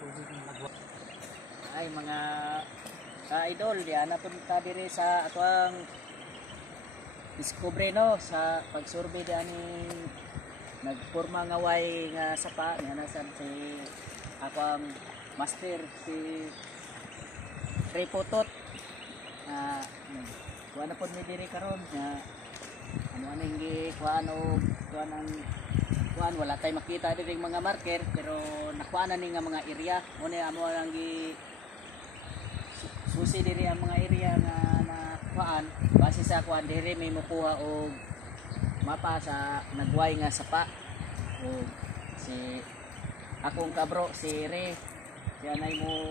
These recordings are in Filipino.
Ay mga ka-idol, diyan na punta diri sa atong discovery no sa pagsurvey diyan ni nagporma nga way nga sapa nga nasan si akong master si Repotot. Kuha na po ni diri karon nga ano aning kuhaan og kuhaan ang kuhaan wala tay makita diri mga marker pero nakuha na ni nga mga area mo ni amo lang gi susi diri ang mga area nga nakuhaan base sa kuhaan diri may mukuha og mapa sa nagway nga sapa o si akong kabro si Re yan ay mo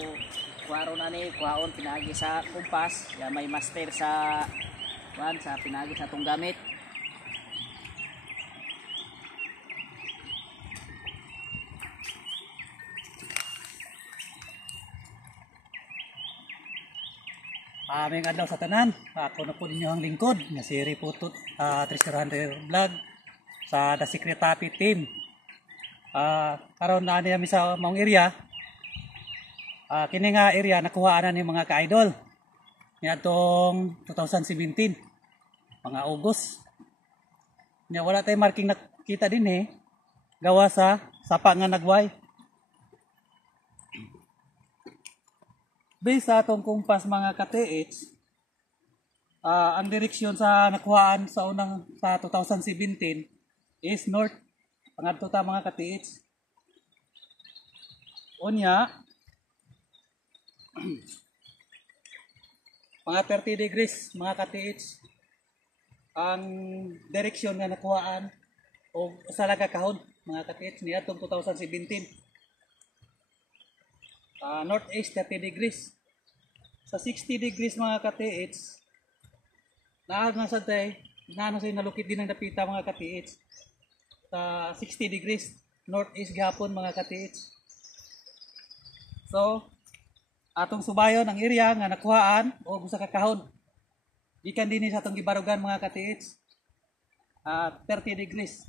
kuwaro na ni kuhaon pinagi sa kumpas yan may master sa kuhaan sa pinagi sa tong gamit. Aming adlaw sa tanan, ako na po ninyo ang lingkod na si Repotot Treasure Hunter Vlog sa The Secret Happy Team. Karon na niya sa maong area. Kini nga area nakuhaan na ni mga ka-idol niadtong 2017 mga August. Nya wala tay marking nakita din gawa sa sapa nga nagway. Based sa atong kumpas mga ka-TH, ang direksyon sa nakuhaan sa unang sa 2017 is north. Pangadto ta mga ka-TH. Unya, mga 30 degrees mga ka-TH ang direksyon nga nakuhaan o sa lagakahon mga ka-TH niya atong 2017. Northeast 30 degrees. Sa 60 degrees mga ka-TH, naag nga sa tay, naano sa nalukit din ang dapita mga ka-TH. Sa 60 degrees, northeast gapon mga ka-TH. So, atong subayon ang area nga nakuhaan o sa kakahon. Gikan din sa atong gibarugan mga ka-TH. 30 degrees.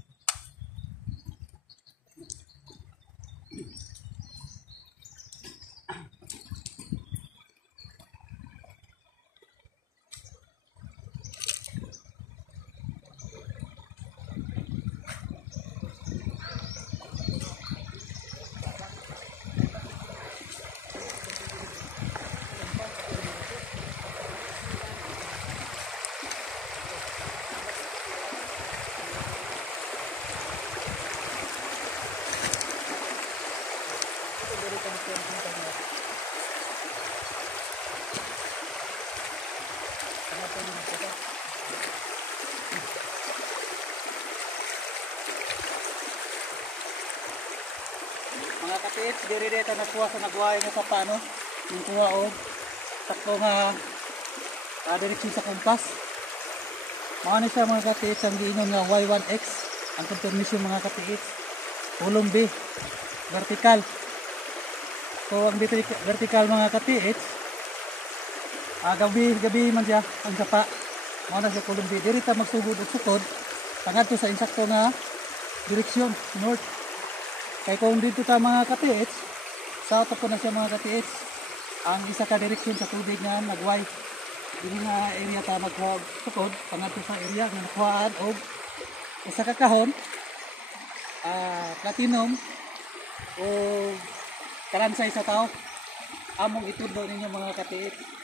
Mga ka-TH, diri dito nakuha sa nagway nga sa paano yung kuha o takbo nga direksyon sa kumpas. Mga na siya mga ka-TH ang giinon nga Y1X ang confirmation mga ka-TH ulong B vertical. So ang vertical mga ka-TH gabi man siya ang sapa mga na siya ulong B diri ta magsugod og sukod pangadto sa insakto nga direksyon north. Kaya kung dito ta mga ka-TH, sa auto po na siya mga ka-TH, ang isa ka direksyon sa tubig nga nagway. Dili nga area ta magtukod, pangadto sa area nga nakuhaan og isa ka kahon, platinum o karansay sa tao. Among itudlo ninyo mga ka-TH.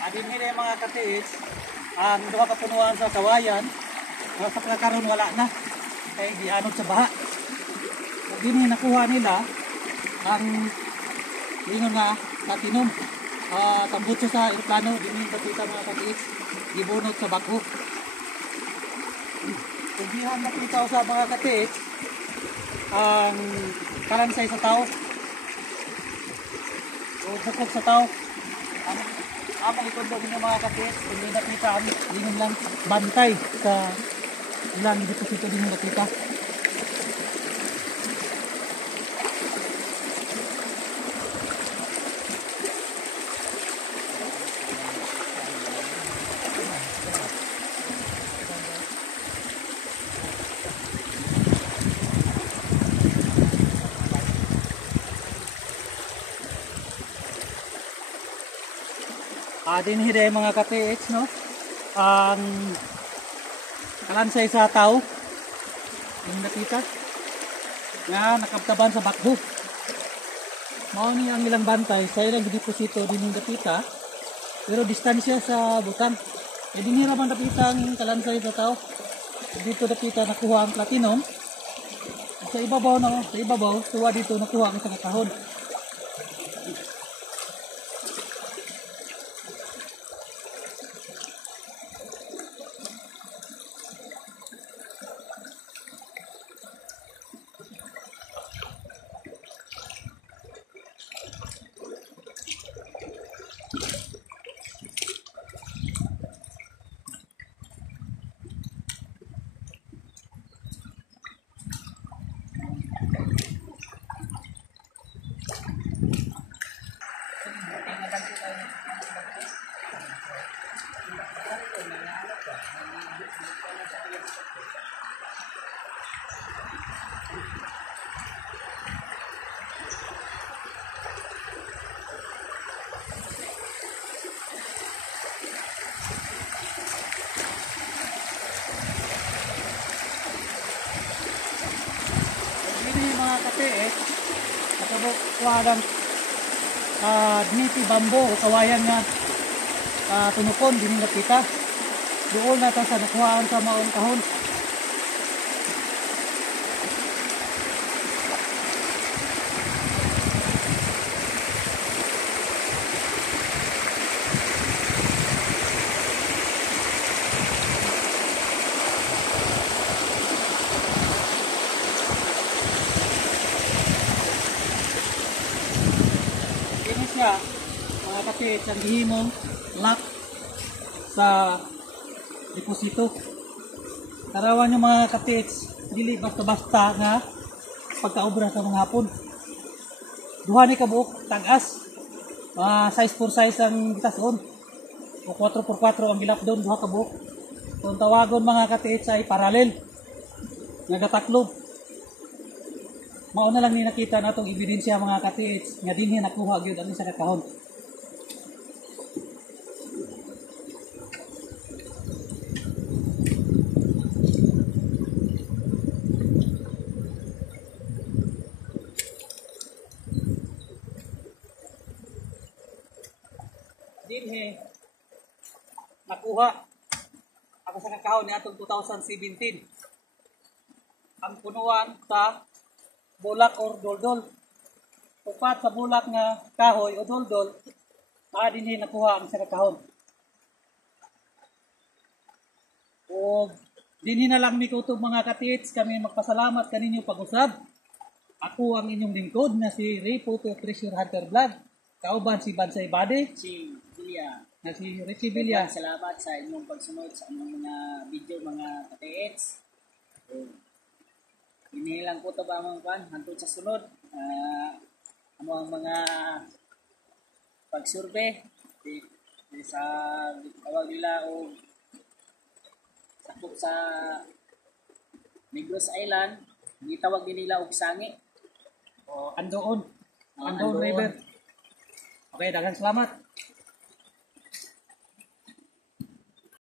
Adin nila mga ka-TH, ang duha ka punuan sa kawayan, sa karon wala na, kaya gianod sa baha. Pag din nakuha nila, ang lingon nga platinum, tambutso sa aeroplano, din kapita mga ka-TH, gibunot sa bako. Kung dihan nakita sa mga ka-TH, ang karansay sa tao, o bukog sa tao, Palikod daw ng mga kapit, hindi nakita ang lingon lang bantay sa ilang deposito din yung nakita. Din hide mga ka-TH, no? Ang kalansay sa tao yung nakita nga nakabtaban sa bakbo. Mao ni ang ilang bantay sa ilang deposito din yung nakita, pero distansya sa butan. E din hira man nakita ang kalansay sa tao. Dito nakita nakuha ang platinum. Sa ibabaw tuwa dito nakuha ang isang kahon. Mga ka-TH, nakabuk kuwadang diniti bambo o kawayan nga tunukon din nakita. Doon na ta sa nakuhaan sa maong kahon. Mga kapit, ang gihimong lock sa deposito. Tarawan yung mga kapit, dili basta-basta nga pagkaobra sa mga hapon. Duha ni kabuok tagas. Size for size ang gitason. O 4x4 ang gilap doon, duha kabuok. Kung tawagon mga kapit ay parallel. Nagataklo. Mauna lang ni nakita natong ebidensya mga ka-TH nga dinhi nakuha gyud ang isa ka kahon. Dinhi nakuha ang isa ka kahon ni atong 2017. Ang punuan sa bulak or doldol. Upat sa bulak nga kahoy o doldol, dinhi nakuha ang isa ka kahon. O dinhi na lang mi kutob mga ka-TH, kami magpasalamat kaninyo pag-usab. Ako ang inyong lingkod na si Ray Photo Treasure Hunter Vlog. Kauban si Bansay Bade, Si Julia. na si Richie Villa. Salamat sa inyong pagsunod sa among mga video mga ka-TH. Inilang ko ito ba mga kan, hantod sa sunod. Amo ang mga pag-survey sa tawag nila o sakop sa Negros Island, gitawag din nila og sangi. O Andoon. Andoon Andoon. River. Okay, daghang salamat.